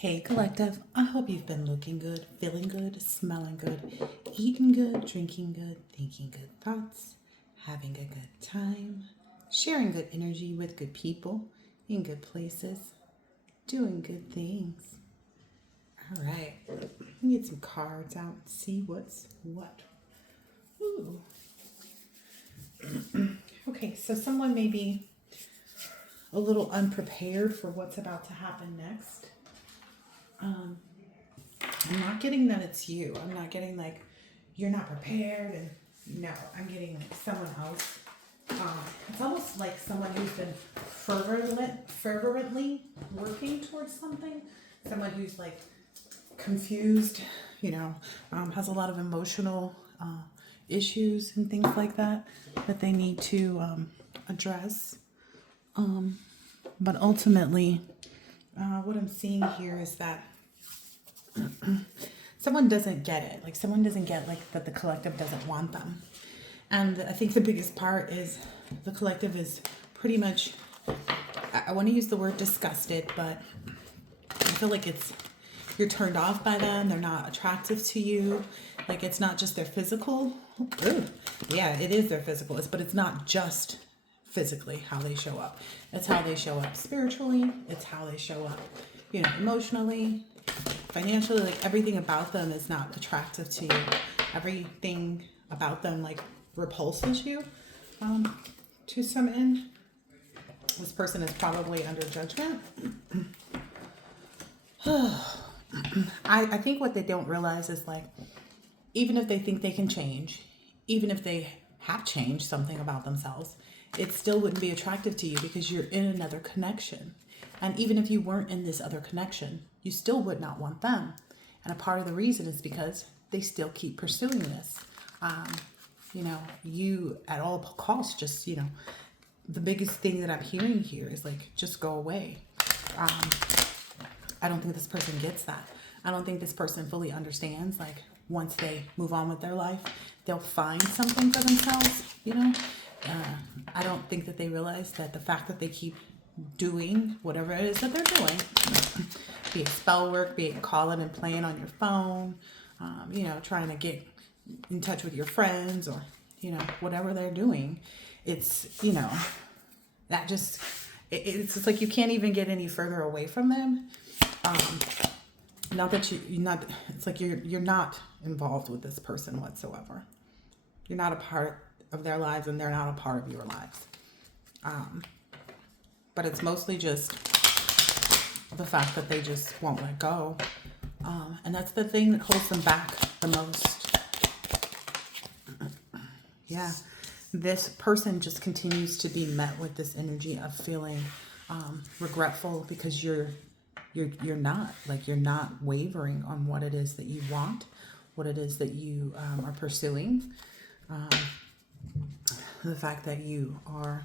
Hey collective, I hope you've been looking good, feeling good, smelling good, eating good, drinking good, thinking good thoughts, having a good time, sharing good energy with good people, in good places, doing good things. All right, let me get some cards out and see what's what. Ooh. Okay, so someone may be a little unprepared for what's about to happen next. I'm not getting that it's you. I'm not getting like you're not prepared and no, I'm getting like someone else. It's almost like someone who's been fervently working towards something. Someone who's like confused, has a lot of emotional issues and things like that they need to address. But ultimately, what I'm seeing here is that someone doesn't get it. Like someone doesn't get like that the collective doesn't want them. And I think the biggest part is the collective is pretty much, I want to use the word disgusted, but I feel like you're turned off by them. They're not attractive to you. Like it's not just their physical. Ooh, yeah, it is their physical, but it's not just physically how they show up. It's how they show up spiritually. It's how they show up, emotionally, financially. Like everything about them is not attractive to you. Everything about them like repulses you to some end. This person is probably under judgment. I think what they don't realize is like, even if they think they can change, even if they have changed something about themselves, it still wouldn't be attractive to you because you're in another connection. And even if you weren't in this other connection, you still would not want them. And a part of the reason is because they still keep pursuing this. You at all costs, just, the biggest thing that I'm hearing here is like, just go away. I don't think this person gets that. I don't think this person fully understands, like, once they move on with their life, they'll find something for themselves, I don't think that they realize that the fact that they keep doing whatever it is that they're doing, be it spell work, be it calling and playing on your phone, trying to get in touch with your friends or, whatever they're doing, it's, that just, it's just like you can't even get any further away from them. Not that it's like you're not involved with this person whatsoever. You're not a part of their lives and they're not a part of your lives. But it's mostly just the fact that they just won't let go. And that's the thing that holds them back the most. Yeah. This person just continues to be met with this energy of feeling regretful because you're not wavering on what it is that you want, what it is that you are pursuing. The fact that you are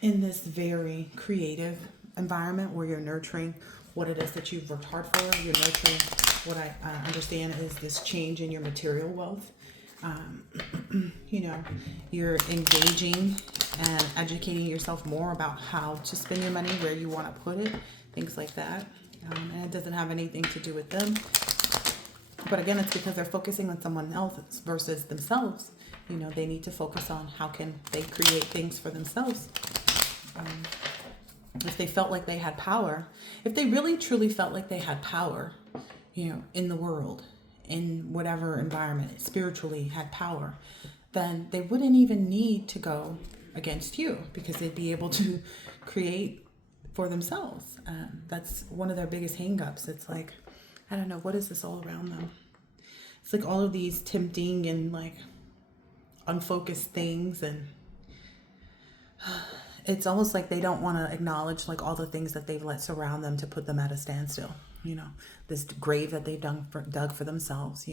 in this very creative environment where you're nurturing what it is that you've worked hard for. You're nurturing what I understand is this change in your material wealth. You're engaging and educating yourself more about how to spend your money, where you want to put it, things like that. And it doesn't have anything to do with them. But again, it's because they're focusing on someone else versus themselves. They need to focus on how can they create things for themselves. If they felt like they had power, if they really truly felt like they had power, in the world, in whatever environment, spiritually had power, then they wouldn't even need to go against you because they'd be able to create for themselves. That's one of their biggest hang-ups. It's like, I don't know, what is this all around them? It's like all of these tempting and like unfocused things, and it's almost like they don't want to acknowledge like all the things that they've let surround them to put them at a standstill. This grave that they've dug for themselves,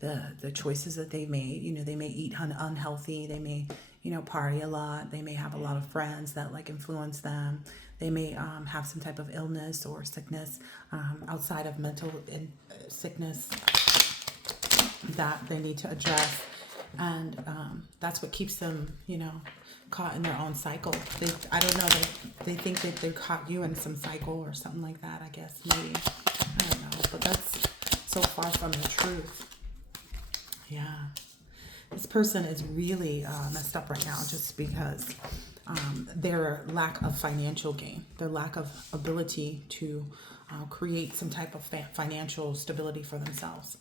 the choices that they've made. They may eat unhealthy, they may, party a lot, they may have a lot of friends that like influence them, they may have some type of illness or sickness outside of mental sickness that they need to address. And that's what keeps them, caught in their own cycle. I don't know, they think that they caught you in some cycle or something like that, I guess, maybe. I don't know, but that's so far from the truth. Yeah. This person is really messed up right now just because their lack of financial gain, their lack of ability to create some type of financial stability for themselves.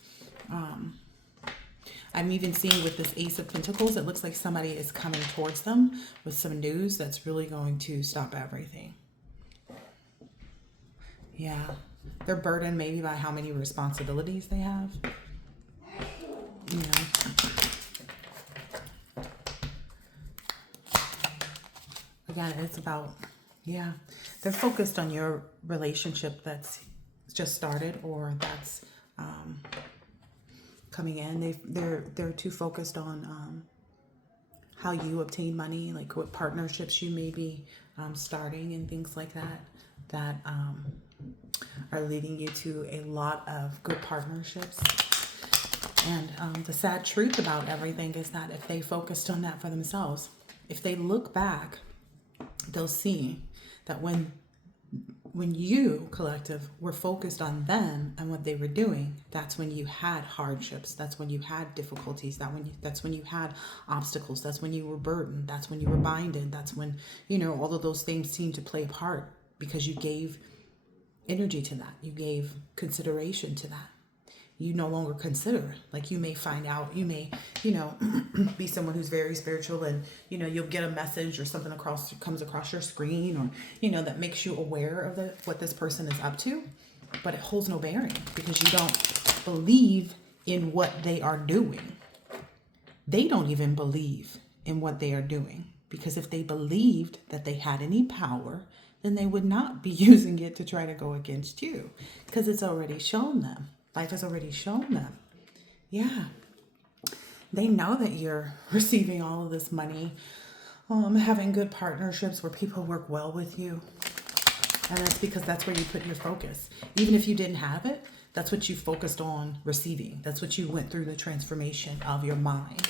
I'm even seeing with this Ace of Pentacles, it looks like somebody is coming towards them with some news that's really going to stop everything. Yeah. They're burdened maybe by how many responsibilities they have. Again, it's about, they're focused on your relationship that's just started or that's coming in. They're too focused on how you obtain money, like what partnerships you may be starting and things like that are leading you to a lot of good partnerships. And the sad truth about everything is that if they focused on that for themselves, if they look back, they'll see that when you, collective, were focused on them and what they were doing, that's when you had hardships. That's when you had difficulties. That's when you had obstacles. That's when you were burdened. That's when you were binded. That's when, all of those things seem to play a part because you gave energy to that. You gave consideration to that. You no longer consider. Like, you may find out, you may, be someone who's very spiritual and, you'll get a message or something comes across your screen or, that makes you aware of what this person is up to, but it holds no bearing because you don't believe in what they are doing. They don't even believe in what they are doing because if they believed that they had any power, then they would not be using it to try to go against you because it's already shown them. Life has already shown them. Yeah. They know that you're receiving all of this money, having good partnerships where people work well with you. And that's because that's where you put your focus. Even if you didn't have it, that's what you focused on receiving. That's what you went through the transformation of your mind.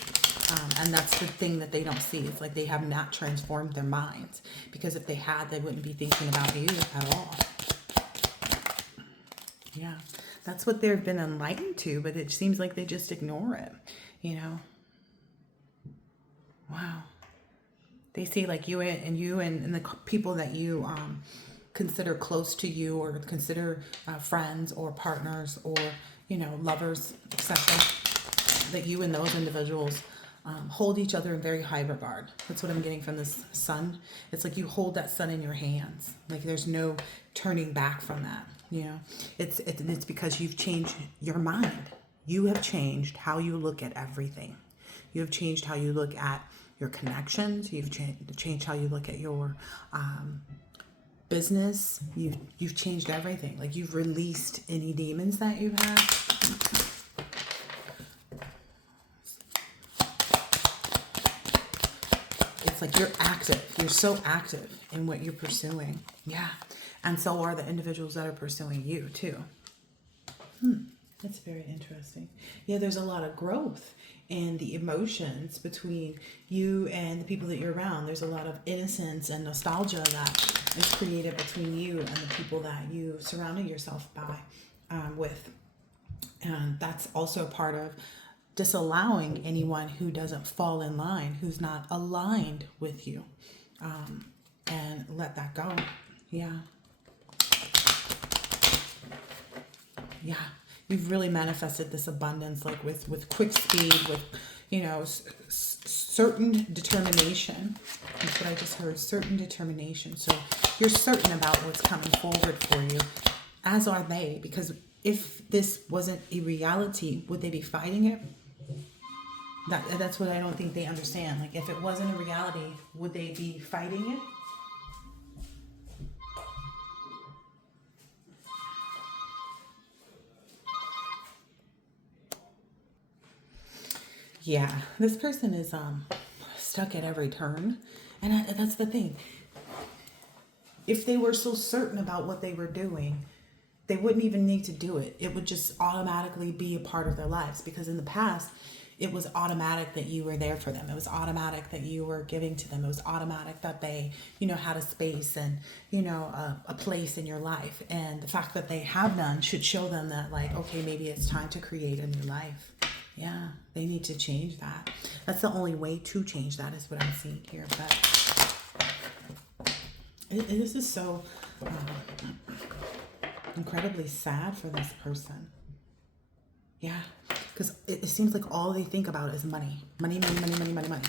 And that's the thing that they don't see. It's like they have not transformed their minds. Because if they had, they wouldn't be thinking about you at all. Yeah. That's what they've been enlightened to, but it seems like they just ignore it, Wow. They see like you and the people that you consider close to you or consider friends or partners or, lovers, etc. That you and those individuals hold each other in very high regard. That's what I'm getting from this sun. It's like you hold that sun in your hands. Like there's no turning back from that. It's because you've changed your mind. You have changed how you look at everything. You have changed how you look at your connections. You've changed how you look at your business. You've changed everything. Like you've released any demons that you have. It's like you're active. You're so active in what you're pursuing. Yeah. And so are the individuals that are pursuing you too. That's very interesting. Yeah, there's a lot of growth in the emotions between you and the people that you're around. There's a lot of innocence and nostalgia that is created between you and the people that you surrounded yourself with. And that's also part of disallowing anyone who doesn't fall in line, who's not aligned with you. And let that go. Yeah. Yeah, you've really manifested this abundance, like with quick speed, with, certain determination. That's what I just heard, certain determination. So you're certain about what's coming forward for you, as are they, because if this wasn't a reality, would they be fighting it? That's what I don't think they understand. Like, if it wasn't a reality, would they be fighting it? Yeah, this person is stuck at every turn. And that's the thing. If they were so certain about what they were doing, they wouldn't even need to do it. It would just automatically be a part of their lives. Because in the past, it was automatic that you were there for them. It was automatic that you were giving to them. It was automatic that they, had a space and, a place in your life. And the fact that they have none should show them that, like, okay, maybe it's time to create a new life. Yeah, they need to change that. That's the only way to change that, is what I'm seeing here. But this is so incredibly sad for this person. Yeah, because it seems like all they think about is money. Money, money, money, money, money, money.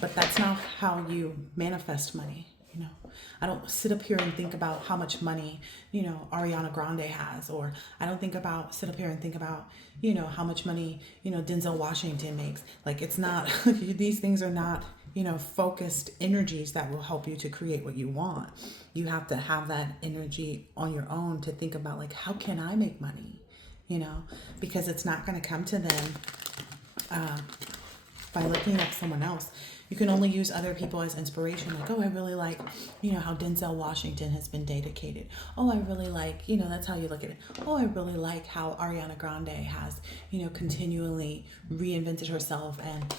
But that's not how you manifest money. I don't sit up here and think about how much money, Ariana Grande has, or I don't sit up here and think about, how much money, Denzel Washington makes. Like, it's not, these things are not, focused energies that will help you to create what you want. You have to have that energy on your own to think about, like, how can I make money? Because it's not going to come to them by looking at someone else. You can only use other people as inspiration. Like, oh, I really like, how Denzel Washington has been dedicated. Oh, I really like, that's how you look at it. Oh, I really like how Ariana Grande has, continually reinvented herself and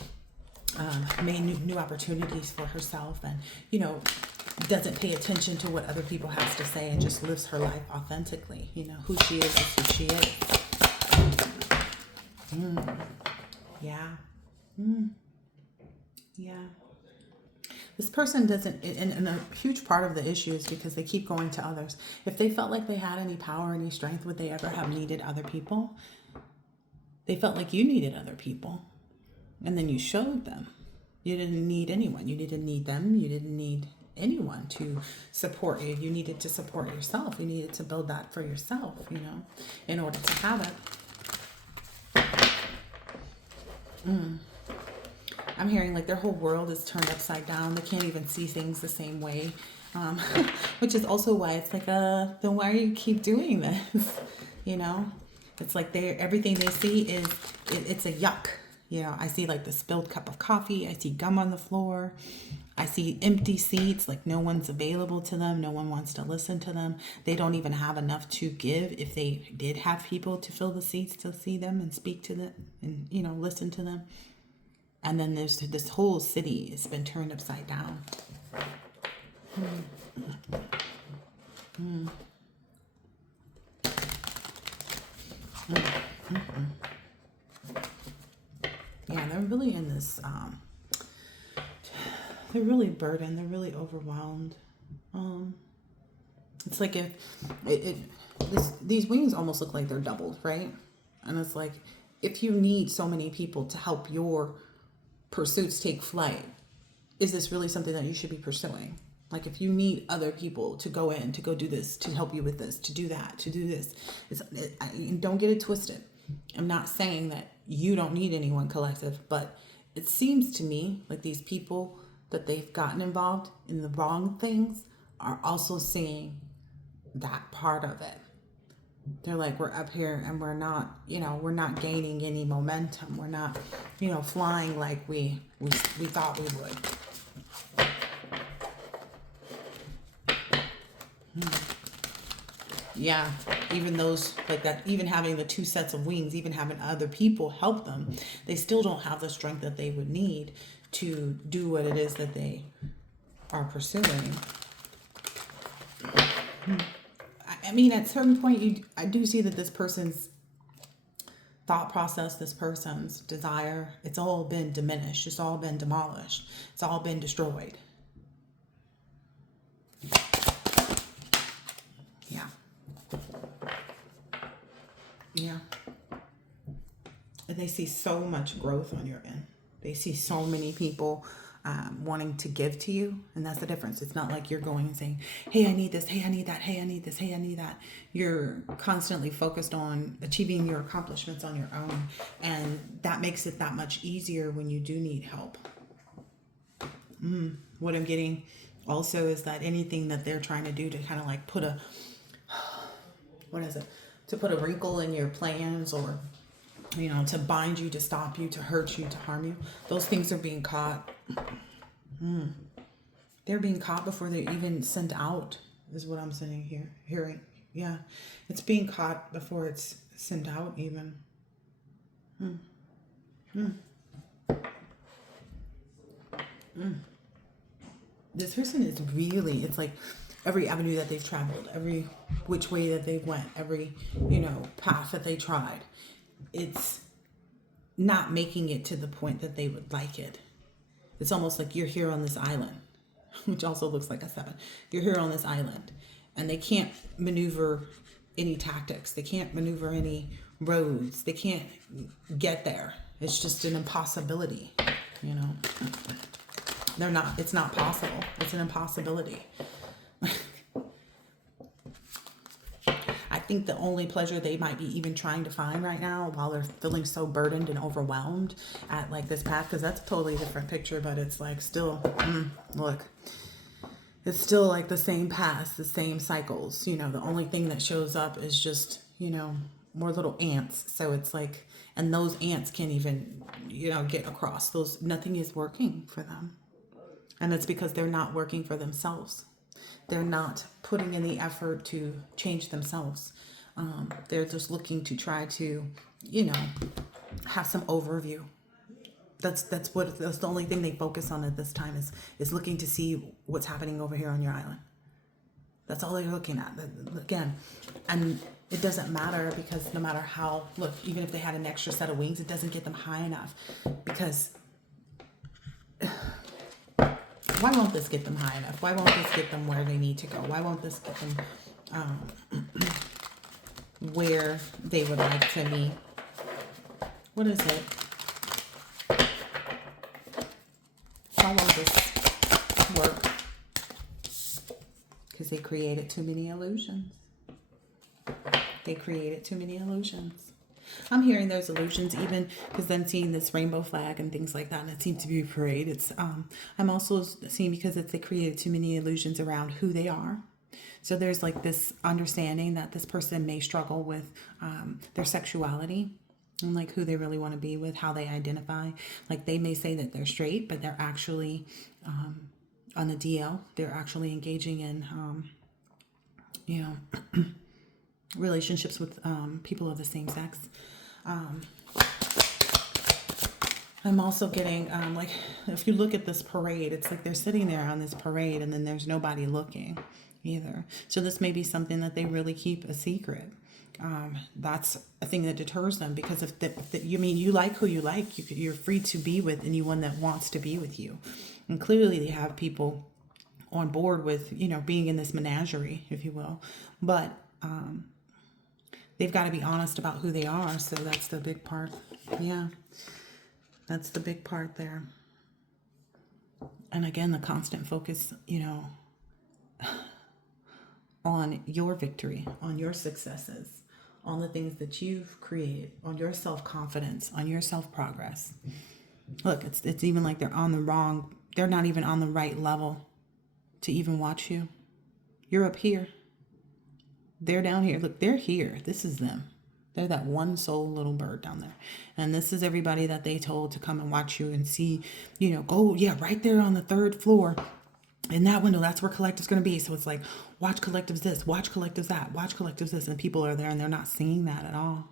made new opportunities for herself, and, doesn't pay attention to what other people have to say and just lives her life authentically. Who she is who she is. Yeah. Yeah. This person doesn't, and a huge part of the issue is because they keep going to others. If they felt like they had any power, any strength, would they ever have needed other people? They felt like you needed other people. And then you showed them. You didn't need anyone. You didn't need them. You didn't need anyone to support you. You needed to support yourself. You needed to build that for yourself, in order to have it. I'm hearing like their whole world is turned upside down. They can't even see things the same way, which is also why it's like, then why do you keep doing this? It's like everything they see is, it's a yuck. I see like the spilled cup of coffee. I see gum on the floor. I see empty seats, like no one's available to them. No one wants to listen to them. They don't even have enough to give. If they did have people to fill the seats to see them and speak to them and, listen to them. And then there's this whole city has been turned upside down. Yeah, they're really in this, they're really burdened. They're really overwhelmed. It's like these wings almost look like they're doubled, right? And it's like, if you need so many people to help your pursuits take flight, is this really something that you should be pursuing? Like, if you need other people to go in, to go do this, to help you with this, to do that, to do this, don't get it twisted. I'm not saying that you don't need anyone, collective, but it seems to me like these people that they've gotten involved in the wrong things are also seeing that part of it. They're like, we're up here and we're not, we're not gaining any momentum. We're not, flying like we thought we would. Yeah, even those like that, even having the two sets of wings, even having other people help them, they still don't have the strength that they would need to do what it is that they are pursuing. I mean, at a certain point, I do see that this person's thought process, this person's desire, it's all been diminished. It's all been demolished. It's all been destroyed. Yeah. Yeah. And they see so much growth on your end. They see so many people wanting to give to you, and that's the difference. It's not like you're going and saying, hey, I need this, hey, I need that, hey, I need this, hey, I need that. You're constantly focused on achieving your accomplishments on your own, and that makes it that much easier when you do need help. What I'm getting also is that anything that they're trying to do to kind of like put a wrinkle in your plans, or to bind you, to stop you, to hurt you, to harm you, those things are being caught. They're being caught before they're even sent out, is what I'm saying here. Hearing. Yeah. It's being caught before it's sent out even. This person is really, it's like every avenue that they've traveled, every which way that they went, every, path that they tried, it's not making it to the point that they would like it. It's almost like you're here on this island, which also looks like a 7. You're here on this island, and they can't maneuver any tactics. They can't maneuver any roads. They can't get there. It's just an impossibility, it's not possible. It's an impossibility. I think the only pleasure they might be even trying to find right now, while they're feeling so burdened and overwhelmed at like this path, because that's a totally different picture, but it's like still, look, it's still like the same paths, the same cycles. The only thing that shows up is just, more little ants. So it's like, and those ants can't even, get across. Nothing is working for them. And it's because they're not working for themselves. They're not putting in the effort to change themselves. They're just looking to try to, have some overview. That's the only thing they focus on at this time is looking to see what's happening over here on your island. That's all they're looking at. Again, and it doesn't matter, because no matter how, look, even if they had an extra set of wings, it doesn't get them high enough, because why won't this get them high enough? Why won't this get them where they need to go? Why won't this get them where they would like to be? What is it? Why won't this work? Because they created too many illusions. They created too many illusions. I'm hearing those illusions, even because I'm seeing this rainbow flag and things like that, and it seems to be a parade. It's I'm also seeing, because they created too many illusions around who they are. So there's like this understanding that this person may struggle with their sexuality and like who they really want to be with, how they identify. Like they may say that they're straight, but they're actually on the DL. They're actually engaging in relationships with people of the same sex. I'm also getting like, if you look at this parade, it's like they're sitting there on this parade and then there's nobody looking either. So this may be something that they really keep a secret. That's a thing that deters them, because if you like who you like, you're free to be with anyone that wants to be with you. And clearly they have people on board with, being in this menagerie, if you will. But they've got to be honest about who they are. So that's the big part. Yeah, that's the big part there. And again, the constant focus, on your victory, on your successes, on the things that you've created, on your self-confidence, on your self-progress. Look, it's even like they're not even on the right level to even watch you. You're up here. They're down here. Look, they're here. This is them. They're that one soul little bird down there. And this is everybody that they told to come and watch you and see, go, right there on the 3rd floor. In that window, that's where collective's going to be. So it's like, watch collectives this, watch collectives that, watch collectives this. And people are there and they're not seeing that at all.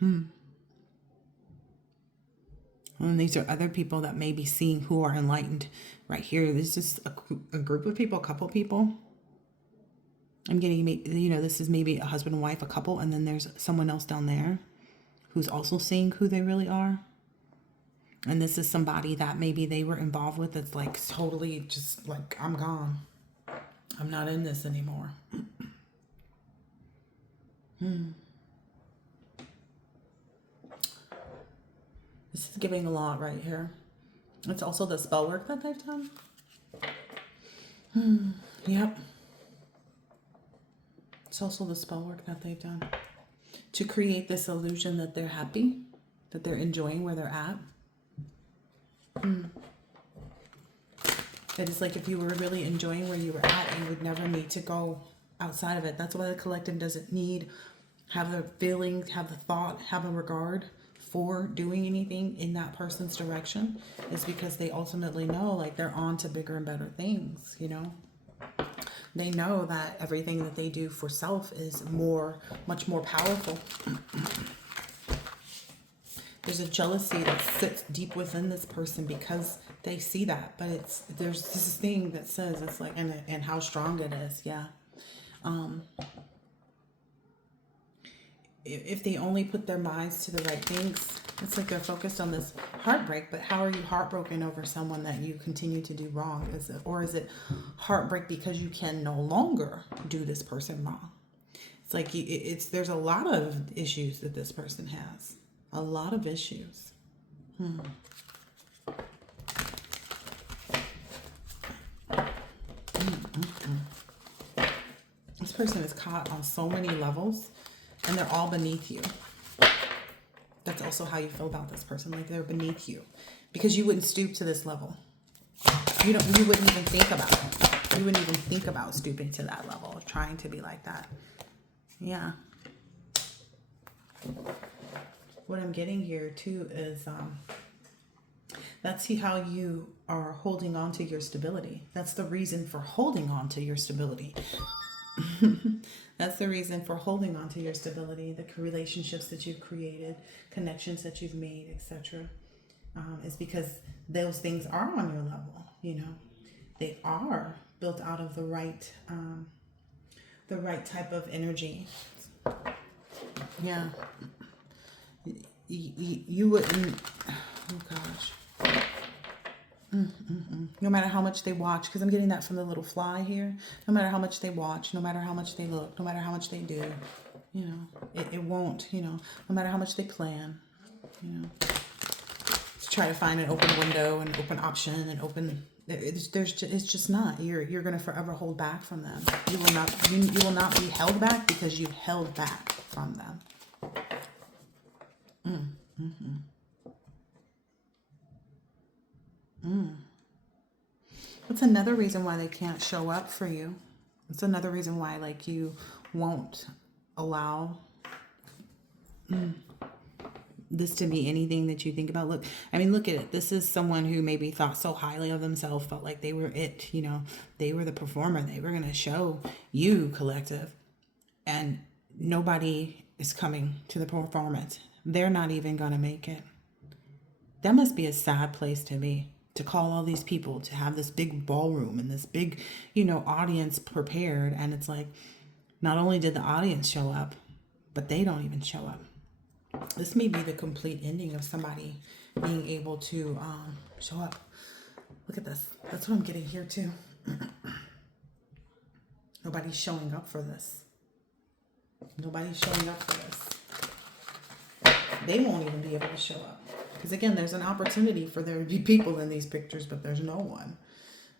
And these are other people that may be seeing who are enlightened right here. There's just a group of people, a couple people. I'm getting, this is maybe a husband and wife, a couple, and then there's someone else down there who's also seeing who they really are. And this is somebody that maybe they were involved with that's like totally just like, I'm gone. I'm not in this anymore. This is giving a lot right here. It's also the spell work that they've done. Yep. It's also the spell work that they've done to create this illusion that they're happy, that they're enjoying where they're at. It is like if you were really enjoying where you were at, you would never need to go outside of it. That's why the collective doesn't have the feeling, have the thought, have a regard for doing anything in that person's direction. Is because they ultimately know, like, they're on to bigger and better things, They know that everything that they do for self is much more powerful There's a jealousy that sits deep within this person because they see that. But there's this thing that says it's like, and how strong it is. Yeah. If they only put their minds to the right things, it's like they're focused on this heartbreak. But how are you heartbroken over someone that you continue to do wrong? Or is it heartbreak because you can no longer do this person wrong? It's like there's a lot of issues that this person has. A lot of issues. This person is caught on so many levels, and they're all beneath you. That's also how you feel about this person. Like they're beneath you, because you wouldn't stoop to this level. You wouldn't even think about it. You wouldn't even think about stooping to that level, or trying to be like that. Yeah. What I'm getting here too is that's how you are holding on to your stability. That's the reason for holding on to your stability. That's the reason for holding on to your stability, the relationships that you've created, connections that you've made, etc. Is because those things are on your level. You know, they are built out of the right type of energy. Yeah. You wouldn't, oh gosh. No matter how much they watch, because I'm getting that from the little fly here. No matter how much they watch, no matter how much they look, no matter how much they do, you know, it won't, you know, no matter how much they plan, you know, to try to find an open window and open option and open, it's just not, you're going to forever hold back from them. You will not be held back because you held back from them. That's another reason why they can't show up for you. It's another reason why, like, you won't allow this to be anything that you think about. Look, I mean, look at it. This is someone who maybe thought so highly of themselves, felt like they were it, you know, they were the performer. They were going to show you, collective, and nobody is coming to the performance. They're not even going to make it. That must be a sad place to be, to call all these people, to have this big ballroom and this big, you know, audience prepared. And it's like, not only did the audience show up, but they don't even show up. This may be the complete ending of somebody being able to show up. Look at this. That's what I'm getting here too. Nobody's showing up for this. Nobody's showing up for this. They won't even be able to show up. Because again, there's an opportunity for there to be people in these pictures, but there's no one.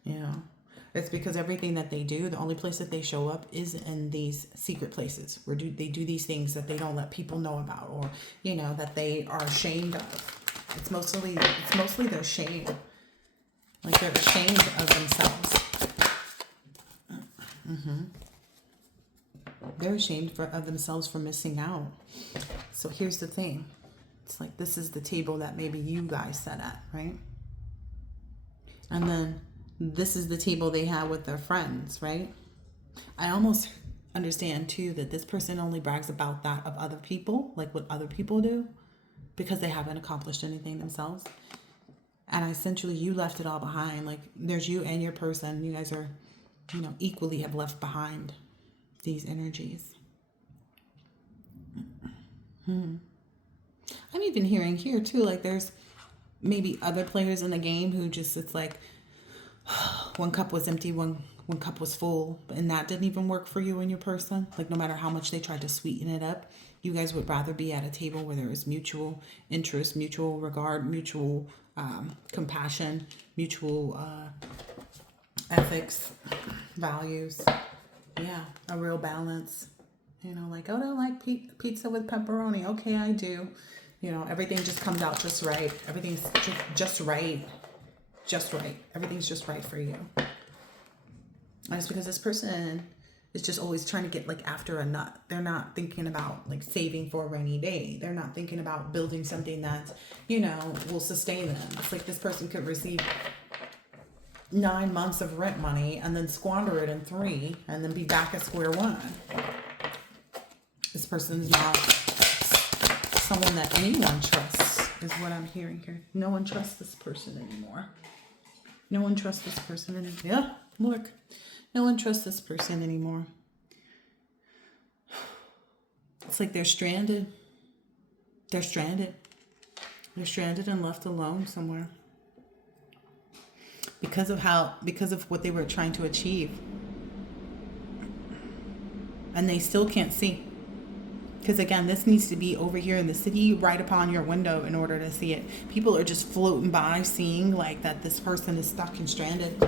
You know, it's because everything that they do, the only place that they show up is in these secret places where they do these things that they don't let people know about, or, you know, that they are ashamed of. It's mostly their shame. Like they're ashamed of themselves. They're ashamed of themselves for missing out. So here's the thing. It's like, this is the table that maybe you guys sat at, right? And then this is the table they have with their friends, right? I almost understand too that this person only brags about that of other people, like what other people do, because they haven't accomplished anything themselves. And essentially you left it all behind. Like there's you and your person. You guys are, you know, equally have left behind these energies. I'm even hearing here too, like there's maybe other players in the game who just, it's like one cup was empty, one cup was full, and that didn't even work for you and your person. Like no matter how much they tried to sweeten it up, you guys would rather be at a table where there is mutual interest, mutual regard, mutual compassion, mutual ethics, values. Yeah, a real balance. You know, like, oh, I don't like pizza with pepperoni. Okay, I do. You know, everything just comes out just right. Everything's just right. Just right. Everything's just right for you. And it's because this person is just always trying to get like after a nut. They're not thinking about like saving for a rainy day. They're not thinking about building something that, you know, will sustain them. It's like this person could receive 9 months of rent money and then squander it in 3 and then be back at square one. This person's not someone that anyone trusts. is what I'm hearing here. No one trusts this person anymore. No one trusts this person anymore. Yeah, look. No one trusts this person anymore. It's like they're stranded. They're stranded. They're stranded and left alone somewhere. Because of what they were trying to achieve. And they still can't see. Because again, this needs to be over here in the city, right upon your window in order to see it. People are just floating by, seeing like that this person is stuck and stranded.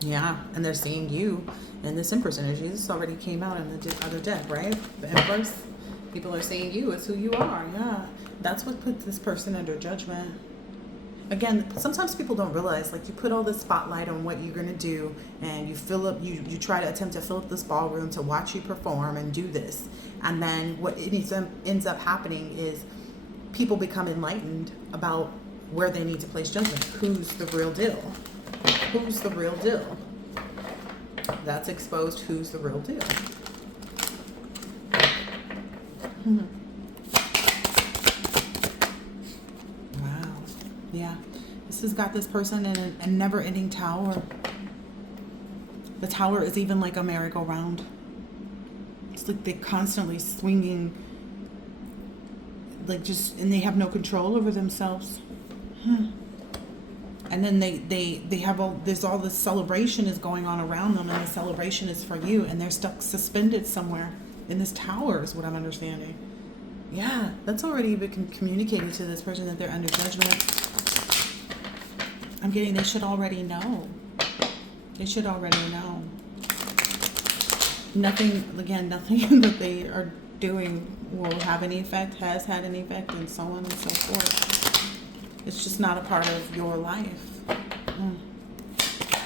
Yeah, and they're seeing you in this Empress energy. This already came out in the other deck, right? The Empress. People are seeing you as who you are. Yeah, that's what puts this person under judgment. Again, sometimes people don't realize, like, you put all this spotlight on what you're going to do, and you fill up, you try to attempt to fill up this ballroom to watch you perform and do this. And then what ends up happening is people become enlightened about where they need to place judgment. Who's the real deal? Who's the real deal? That's exposed who's the real deal. Yeah, this has got this person in a never-ending tower. The tower is even like a merry-go-round. It's like they're constantly swinging, like and they have no control over themselves. And then they have there's all this celebration is going on around them, and the celebration is for you, and they're stuck suspended somewhere in this tower is what I'm understanding. Yeah, that's already been communicated to this person that they're under judgment. I'm getting they should already know. They should already know. Nothing that they are doing will have any effect, has had any effect, and so on and so forth. It's just not a part of your life.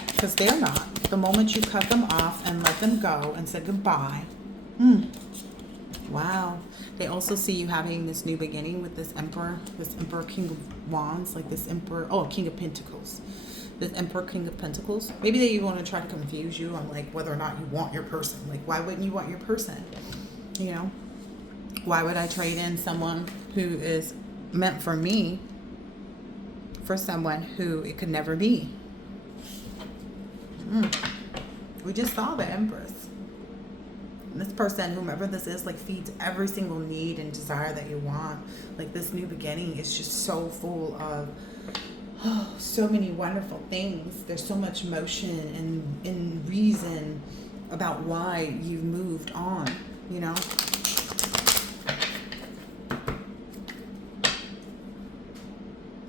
Because they're not. The moment you cut them off and let them go and say goodbye. Wow. They also see you having this new beginning with this Emperor, King of Wands, like this Emperor, King of Pentacles. This Emperor, King of Pentacles. Maybe they want to try to confuse you on like whether or not you want your person. Like, why wouldn't you want your person? You know? Why would I trade in someone who is meant for me for someone who it could never be? We just saw the Empress. This person, whomever this is, like feeds every single need and desire that you want. Like this new beginning is just so full of so many wonderful things. There's so much motion and reason about why you've moved on, you know?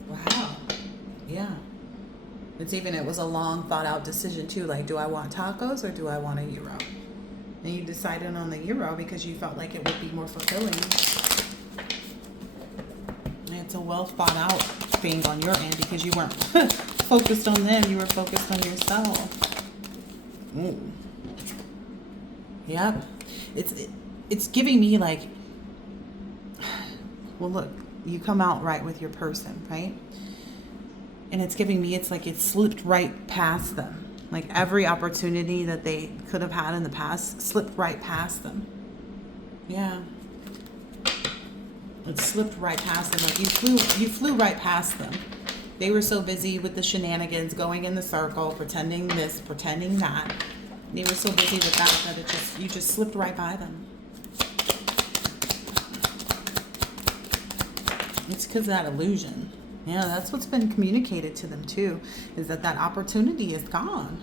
Wow. Yeah. It was a long thought out decision too. Like, do I want tacos or do I want a euro? And you decided on the euro because you felt like it would be more fulfilling. And it's a well thought out thing on your end because you weren't focused on them. You were focused on yourself. Yep. It's giving me like, well, look, you come out right with your person, right? And it's giving me, it's like it slipped right past them. Like every opportunity that they could have had in the past slipped right past them. Yeah. It slipped right past them. Like you flew right past them. They were so busy with the shenanigans, going in the circle, pretending this, pretending that. They were so busy with that you just slipped right by them. It's because of that illusion. Yeah, that's what's been communicated to them too, is that opportunity is gone.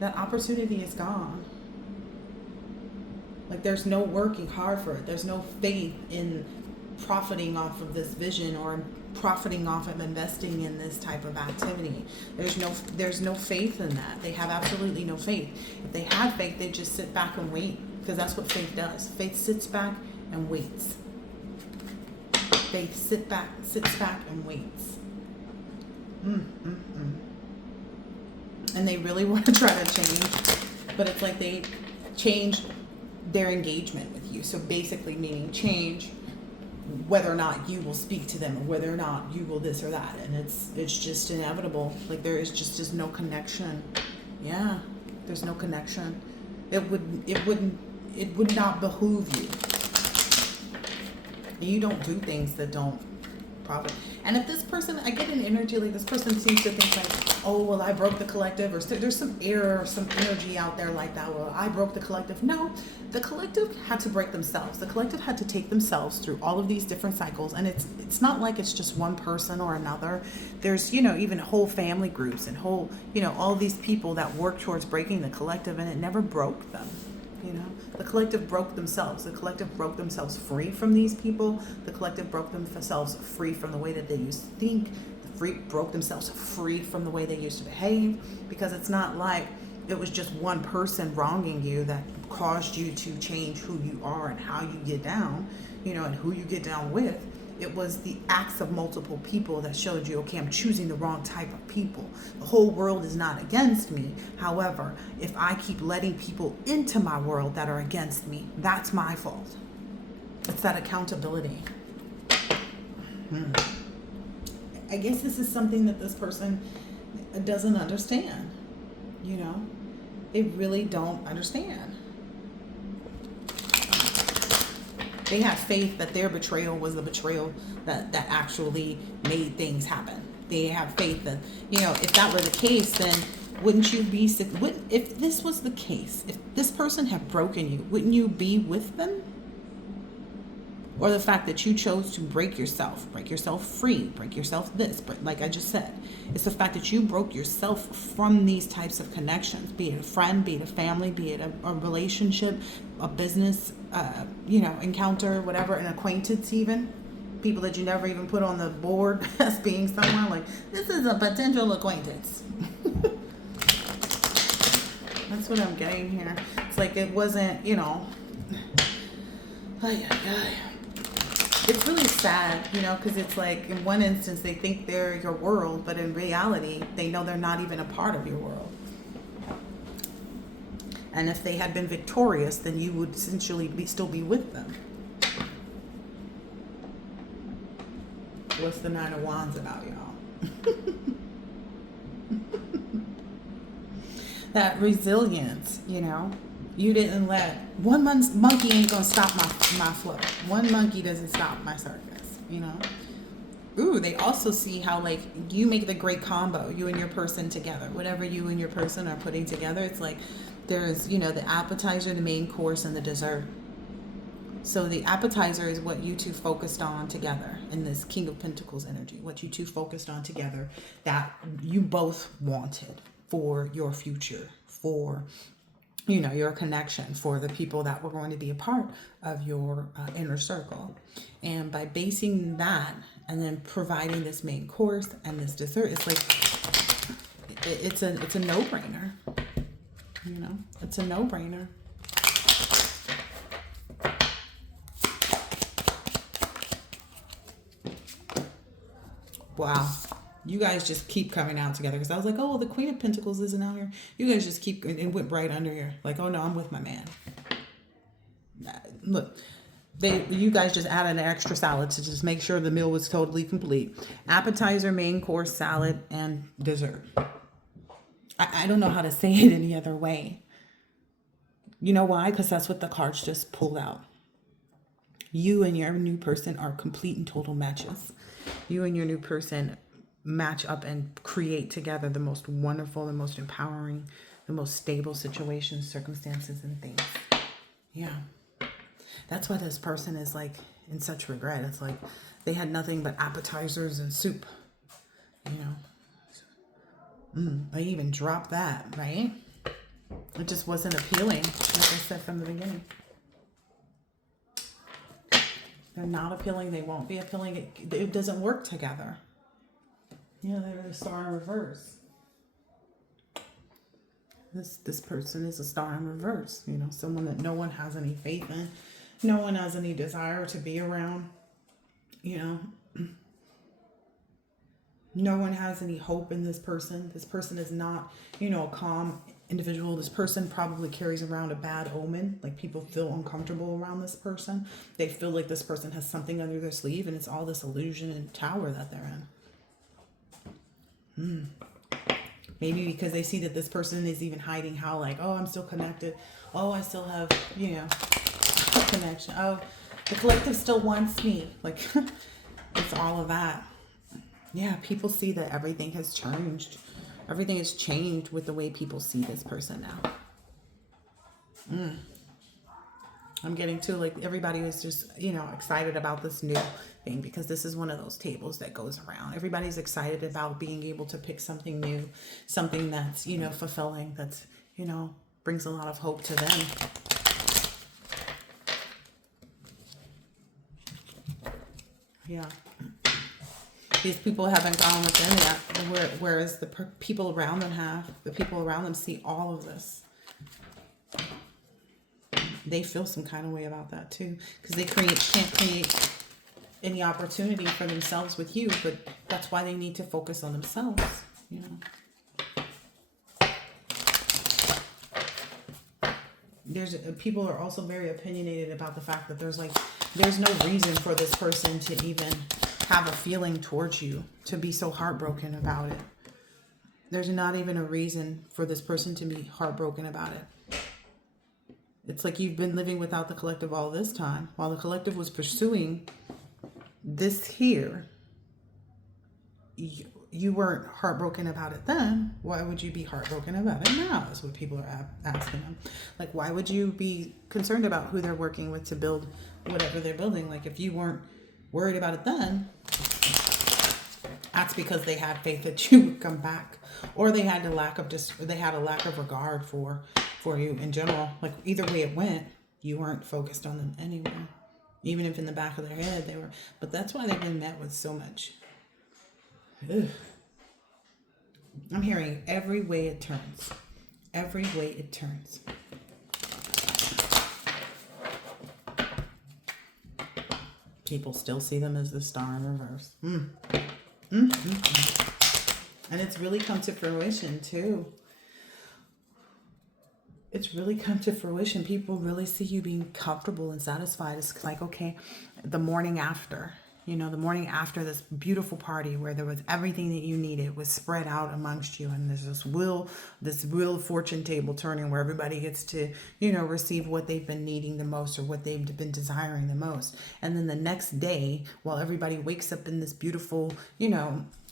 That opportunity is gone. Like there's no working hard for it. There's no faith in profiting off of this vision or profiting off of investing in this type of activity. There's no faith in that. They have absolutely no faith. If they had faith, they'd just sit back and wait, because that's what faith does. Faith sits back and waits. Faith sits back and waits. And they really want to try to change, but it's like they changed their engagement with you. So basically meaning change whether or not you will speak to them or whether or not you will this or that. And it's just inevitable. Like there is just no connection. Yeah, there's no connection. It would not behoove you. You don't do things that don't profit. And if this person, I get an energy like this person seems to think like, oh, well, I broke the collective, or there's some error or some energy out there like that. Well, I broke the collective. No, the collective had to break themselves. The collective had to take themselves through all of these different cycles. And it's not like it's just one person or another. There's, even whole family groups and whole, all these people that work towards breaking the collective, and it never broke them. The collective broke themselves. The collective broke themselves free from these people. The collective broke themselves free from the way that they used to think. Broke themselves free from the way they used to behave. Because it's not like it was just one person wronging you that caused you to change who you are and how you get down, and who you get down with. It was the acts of multiple people that showed you, okay, I'm choosing the wrong type of people. The whole world is not against me. However, if I keep letting people into my world that are against me, that's my fault. It's that accountability. I guess this is something that this person doesn't understand. They really don't understand. They have faith that their betrayal was the betrayal that actually made things happen. They have faith that, if that were the case, then wouldn't you be sick? If this was the case, if this person had broken you, wouldn't you be with them? Or the fact that you chose to break yourself free, break yourself this, but like I just said, it's the fact that you broke yourself from these types of connections, be it a friend, be it a family, be it a relationship, a business, encounter, whatever, an acquaintance even, people that you never even put on the board as being someone, like, this is a potential acquaintance. That's what I'm getting here. It's like it wasn't, It's really sad, because it's like in one instance they think they're your world, but in reality they know they're not even a part of your world. And if they had been victorious, then you would essentially still be with them. What's the Nine of Wands about, y'all? That resilience, You didn't let one monkey ain't gonna stop my flow. One monkey doesn't stop my circus, Ooh, they also see how like you make the great combo, you and your person together. Whatever you and your person are putting together, it's like there's, the appetizer, the main course, and the dessert. So the appetizer is what you two focused on together in this King of Pentacles energy. What you two focused on together that you both wanted for your future, for your connection, for the people that were going to be a part of your inner circle. And by basing that and then providing this main course and this dessert, it's like, it's a no-brainer. It's a no-brainer. Wow. You guys just keep coming out together. Because I was like, oh, well, the Queen of Pentacles isn't out here. You guys just keep, and went right under here. Like, oh, no, I'm with my man. Look, you guys just added an extra salad to just make sure the meal was totally complete. Appetizer, main course, salad, and dessert. I don't know how to say it any other way. You know why? Because that's what the cards just pulled out. You and your new person are complete and total matches. You and your new person match up and create together the most wonderful, the most empowering, the most stable situations, circumstances, and things. Yeah. That's why this person is like in such regret. It's like they had nothing but appetizers and soup. They even dropped that, right? It just wasn't appealing, like I said from the beginning. They're not appealing. They won't be appealing. It doesn't work together. They're a star in reverse. This person is a star in reverse. Someone that no one has any faith in. No one has any desire to be around. No one has any hope in this person. This person is not, a calm individual. This person probably carries around a bad omen. Like people feel uncomfortable around this person. They feel like this person has something under their sleeve, and it's all this illusion and tower that they're in. Maybe because they see that this person is even hiding how, like, oh, I'm still connected. Oh, I still have, connection. Oh, The collective still wants me. Like, it's all of that. Yeah, people see that everything has changed. Everything has changed with the way people see this person now. I'm getting to like everybody was just, excited about this new thing because this is one of those tables that goes around. Everybody's excited about being able to pick something new, something that's, fulfilling, that's, brings a lot of hope to them. Yeah. These people haven't gone within yet, whereas the people around them have. The people around them see all of this. They feel some kind of way about that too, because they can't create any opportunity for themselves with you, but that's why they need to focus on themselves, People are also very opinionated about the fact that there's no reason for this person to even have a feeling towards you, to be so heartbroken about it. There's not even a reason for this person to be heartbroken about it. It's like you've been living without the collective all this time. While the collective was pursuing this here, you weren't heartbroken about it then. Why would you be heartbroken about it now? Is what people are asking them. Like, why would you be concerned about who they're working with to build whatever they're building? Like, if you weren't worried about it then, that's because they had faith that you would come back, or they had a lack of regard for you in general. Like, either way it went, you weren't focused on them anyway. Even if in the back of their head they were. But that's why they've been met with so much. Ugh. I'm hearing every way it turns. Every way it turns. People still see them as the star in reverse. And it's really come to fruition too. It's really come to fruition. People really see you being comfortable and satisfied. It's like, okay, the morning after, the morning after this beautiful party where there was everything that you needed was spread out amongst you. And there's this real fortune table turning where everybody gets to, receive what they've been needing the most or what they've been desiring the most. And then the next day, while everybody wakes up in this beautiful,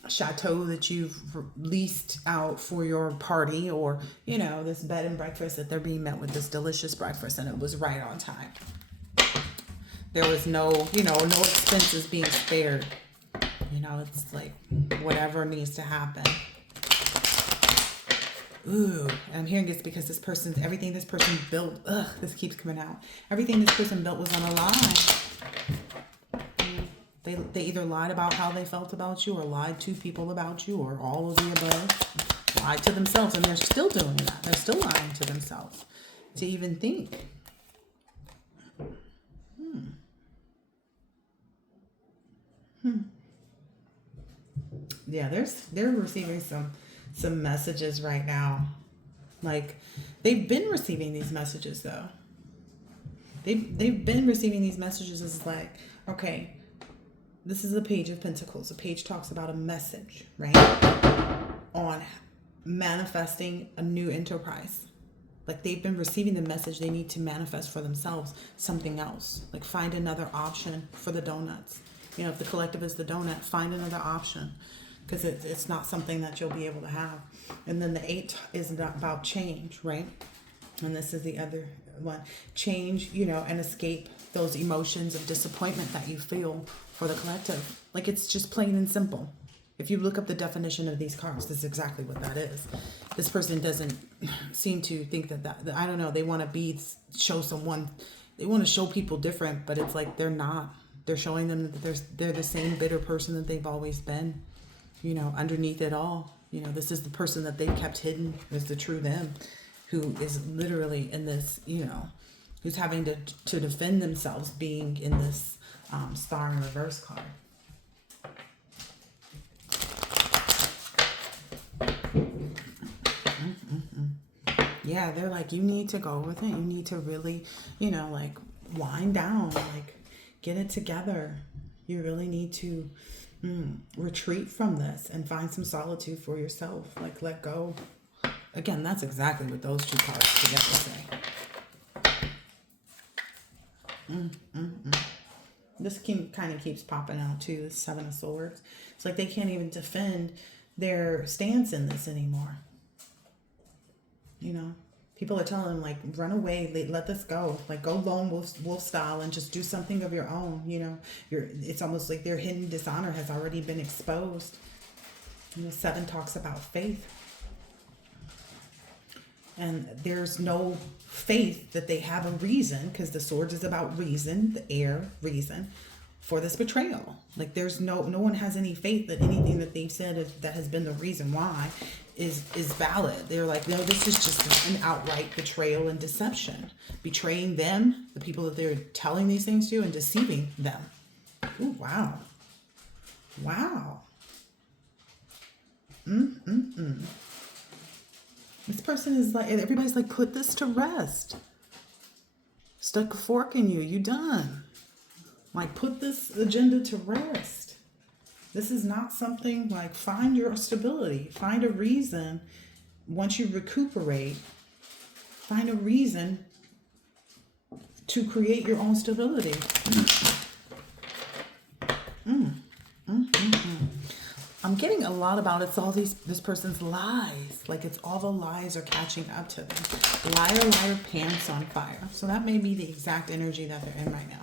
chateau that you've leased out for your party, or this bed and breakfast, that they're being met with this delicious breakfast, and it was right on time. There was no expenses being spared. It's like whatever needs to happen. Ooh, and I'm hearing it's because everything this person built, this keeps coming out. Everything this person built was on a lie. They either lied about how they felt about you, or lied to people about you, or all of the above. Lied to themselves, and they're still doing that. They're still lying to themselves to even think. Yeah, they're receiving some messages right now. Like, they've been receiving these messages though. They've been receiving these messages as like, okay, this is a Page of Pentacles. The page talks about a message, right? On manifesting a new enterprise. Like, they've been receiving the message they need to manifest for themselves something else. Like, find another option for the donuts. If the collective is the donut, find another option, because it's not something that you'll be able to have. And then the 8 is about change, right? And this is the other one. Change, and escape those emotions of disappointment that you feel for the collective. Like, it's just plain and simple. If you look up the definition of these cards, this is exactly what that is. This person doesn't seem to think that I don't know, they want to they want to show people different, but it's like they're not. They're showing them that they're the same bitter person that they've always been, underneath it all. This is the person that they've kept hidden as the true them, who is literally in this, who's having to defend themselves being in this star in reverse card. Yeah, they're like, you need to go with it. You need to really, wind down, get it together. You really need to retreat from this and find some solitude for yourself. Let go. Again, that's exactly what those two cards together say. This kind of keeps popping out too, the Seven of Swords. It's like they can't even defend their stance in this anymore. You know, people are telling them, like, run away, let this go. Like, go lone wolf style and just do something of your own. You know, it's almost like their hidden dishonor has already been exposed. You know, 7 talks about faith. And there's no faith that they have a reason, because the Swords is about reason, the air, reason, for this betrayal. Like, there's no one has any faith that anything that they've said that has been the reason why is valid. They're like, no, this is just an outright betrayal and deception. Betraying them, the people that they're telling these things to, and deceiving them. Ooh, wow. Wow. This person is like, everybody's like, put this to rest. Stuck a fork in you. You done. Like, put this agenda to rest. This is not something, like, find your stability. Find a reason. Once you recuperate, find a reason to create your own stability. I'm getting a lot about it's all this person's lies. Like, it's all the lies are catching up to them. Liar, liar, pants on fire. So that may be the exact energy that they're in right now.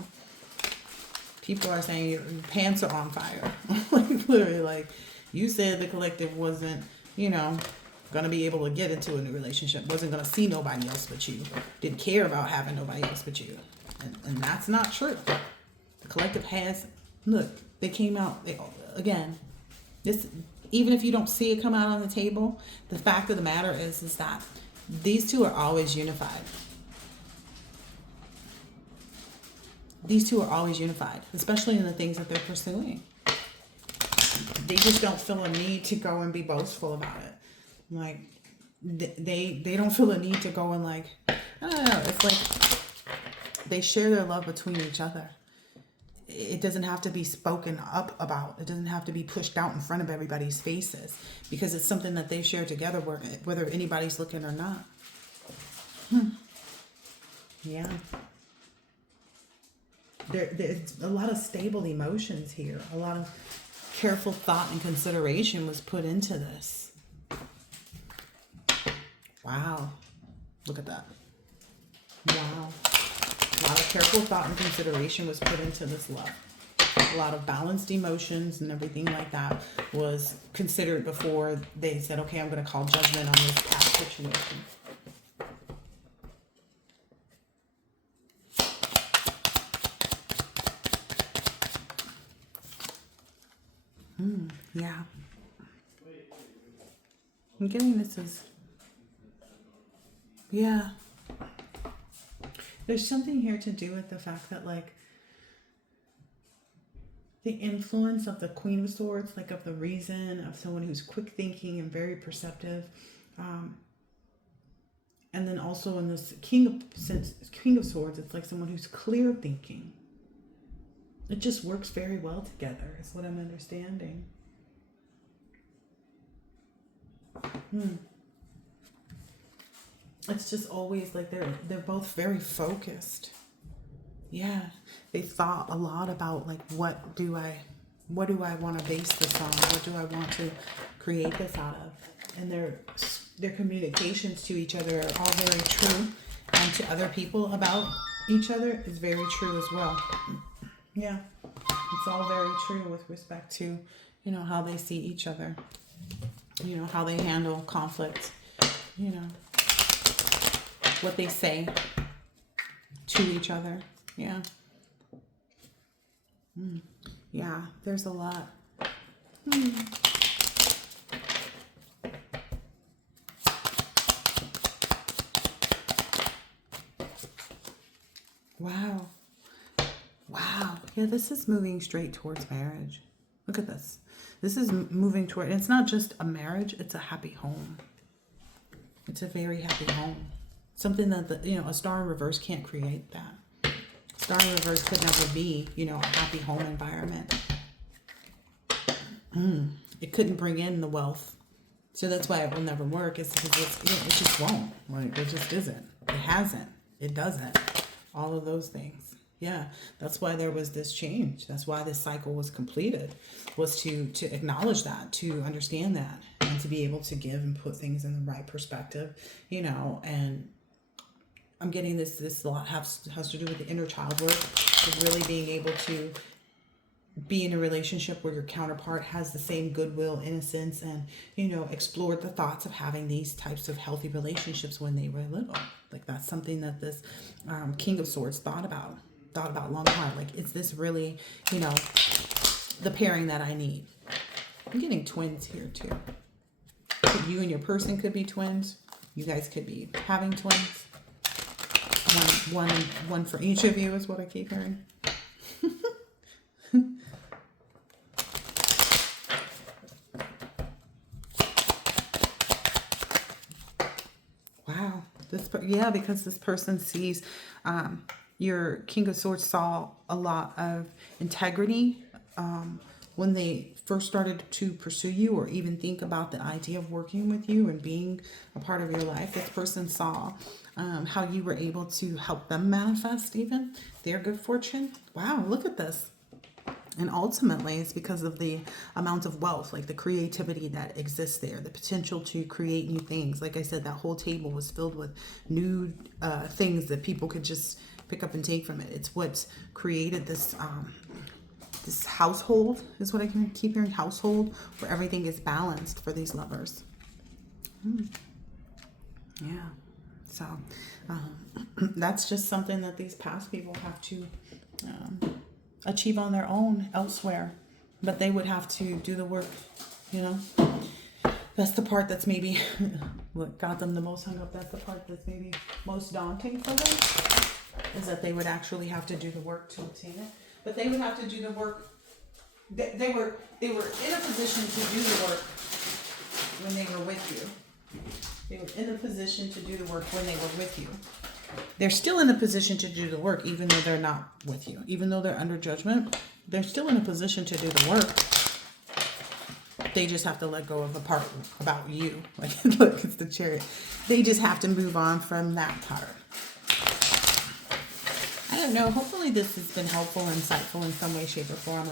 People are saying your pants are on fire. Like, literally, like, you said the collective wasn't, you know, going to be able to get into a new relationship. Wasn't going to see nobody else but you. Didn't care about having nobody else but you. And that's not true. The collective has, look, they came out, again, this, even if you don't see it come out on the table, the fact of the matter is that these two are always unified. These two are always unified, especially in the things that they're pursuing. They just don't feel a need to go and be boastful about it. Like, they don't feel a need to go and, like, I don't know. It's like they share their love between each other. It doesn't have to be spoken up about. It doesn't have to be pushed out in front of everybody's faces, because it's something that they share together, whether anybody's looking or not. Yeah. There's a lot of stable emotions here. A lot of careful thought and consideration was put into this. Wow. Look at that. Wow. A lot of careful thought and consideration was put into this love. A lot of balanced emotions and everything like that was considered before they said, okay, I'm going to call judgment on this past situation. Yeah. I'm getting this as, yeah. There's something here to do with the fact that, like, the influence of the Queen of Swords, like, of the reason, of someone who's quick thinking and very perceptive. And then also in this King of Swords, it's like someone who's clear thinking. It just works very well together, is what I'm understanding. It's just always like they're both very focused. Yeah, they thought a lot about, like, what do I want to base this on? What do I want to create this out of? And their communications to each other are all very true, and to other people about each other is very true as well. Yeah, it's all very true with respect to, you know, how they see each other, you know, how they handle conflict, you know, what they say to each other. Yeah. Yeah, there's a lot. Wow. Wow. Yeah, this is moving straight towards marriage. Look at this. This is moving toward, it's not just a marriage, it's a happy home. It's a very happy home. Something that, a star in reverse can't create that. Star in reverse could never be, a happy home environment. It couldn't bring in the wealth. So that's why it will never work. It's because it just won't. Like, it just isn't. It hasn't. It doesn't. All of those things. Yeah, that's why there was this change. That's why this cycle was completed, was to acknowledge that, to understand that, and to be able to give and put things in the right perspective, and I'm getting this a lot has to do with the inner child work, of really being able to be in a relationship where your counterpart has the same goodwill, innocence, and explored the thoughts of having these types of healthy relationships when they were little. Like, that's something that this King of Swords thought about long hard. Like, is this really the pairing that I need? I'm getting twins here too. You and your person could be twins. You guys could be having twins. One for each of you is what I keep hearing. Wow. Because this person sees, your King of Swords saw a lot of integrity when they first started to pursue you, or even think about the idea of working with you and being a part of your life. This person saw how you were able to help them manifest even their good fortune. Wow, look at this. And ultimately, it's because of the amount of wealth, like the creativity that exists there, the potential to create new things. Like I said, that whole table was filled with new things that people could just pick up and take from it. It's what's created this this household, is what I can keep hearing, household, where everything is balanced for these lovers. Yeah. So that's just something that these past people have to achieve on their own elsewhere, but they would have to do the work. That's the part that's maybe what got them the most hung up. That's the part that's maybe most daunting for them, is that they would actually have to do the work to obtain it. But they would have to do the work. They were in a position to do the work when they were with you. They were in a position to do the work when they were with you. They're still in a position to do the work, even though they're not with you. Even though they're under judgment, they're still in a position to do the work. They just have to let go of the part about you. Like, look, it's the Chariot. They just have to move on from that part. I don't know. Hopefully this has been helpful, insightful in some way, shape, or form.